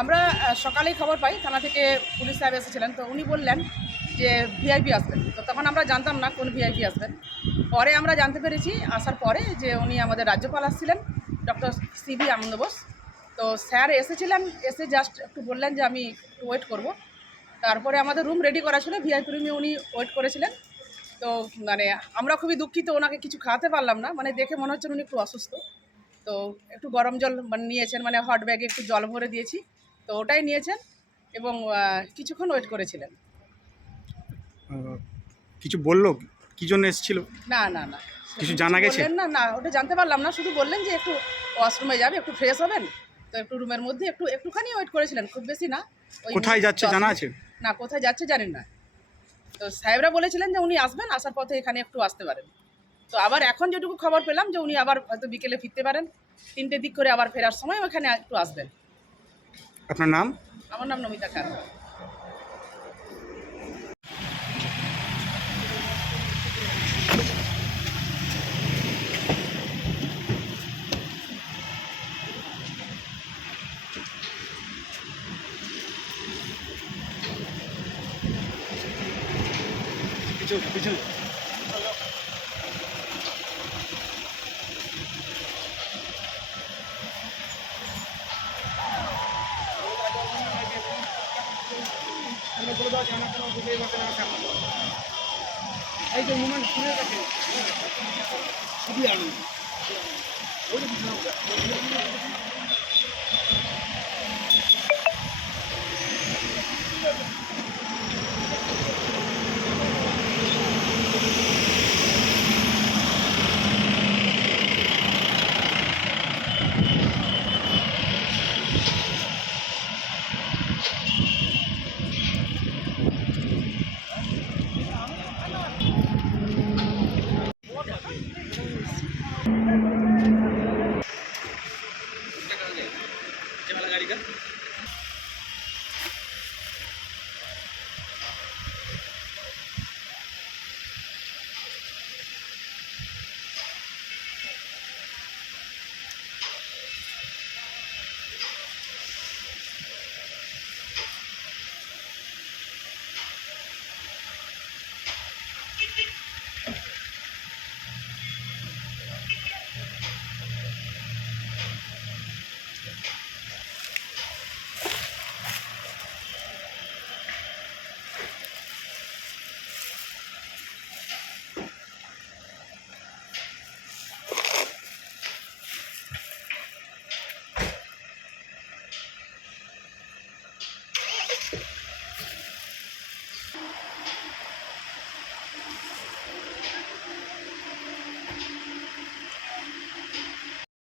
আমরা সকালেই খবর পাই, থানা থেকে পুলিশ সাহেব এসেছিলেন। তো উনি বললেন যে ভিআইপি আসবেন। তো তখন আমরা জানতাম না কোন ভিআইপি আসবেন। পরে আমরা জানতে পেরেছি আসার পরে যে উনি আমাদের রাজ্যপাল আসছিলেন, ডক্টর সিভি আনন্দ বোস। তো স্যার এসেছিলেন, এসে জাস্ট একটু বললেন যে আমি একটু ওয়েট করব। তারপরে আমাদের রুম রেডি করা ছিল, ভিআইপি রুমে উনি ওয়েট করেছিলেন। তো মানে আমরা খুবই দুঃখিত, ওনাকে কিছু খাওয়াতে পারলাম না, মানে দেখে মনে হচ্ছে উনি একটু অসুস্থ। তো একটু গরম জল নিয়েছেন, মানে হট ব্যাগে একটু জল ভরে দিয়েছি, তো ওটাই নিয়েছেন এবং কিছুক্ষণ ওয়েট করেছিলেন। কিছু বললো কি জন্য এসেছিল? না না না, কিছু জানা গেছে? বললেন না, না ওটা জানতে পারলাম না, শুধু বললেন যে একটু ওয়াশরুমে যাবে, একটু ফ্রেশ হবেন। তো একটু রুমের মধ্যে একটুখানি ওয়েট করেছিলেন, খুব বেশি না। কোথায় যাচ্ছে জানা আছে? না, কোথায় যাচ্ছে জানেন না। তো সাহেবরা বলেছিলেন যে উনি আসবেন, আসার পথে এখানে একটু আসতে পারেন। তো আবার এখন যেটুকু খবর পেলাম যে উনি আবার হয়তো বিকেলে ফিরতে পারেন, 3টের দিক করে আবার ফেরার সময় ওখানে একটু আসবেন। আপনার নাম? আমার নাম নমিতা খান। পিছনে এই যে মোমেন্ট শুনে গেছে খুবই আনন্দ।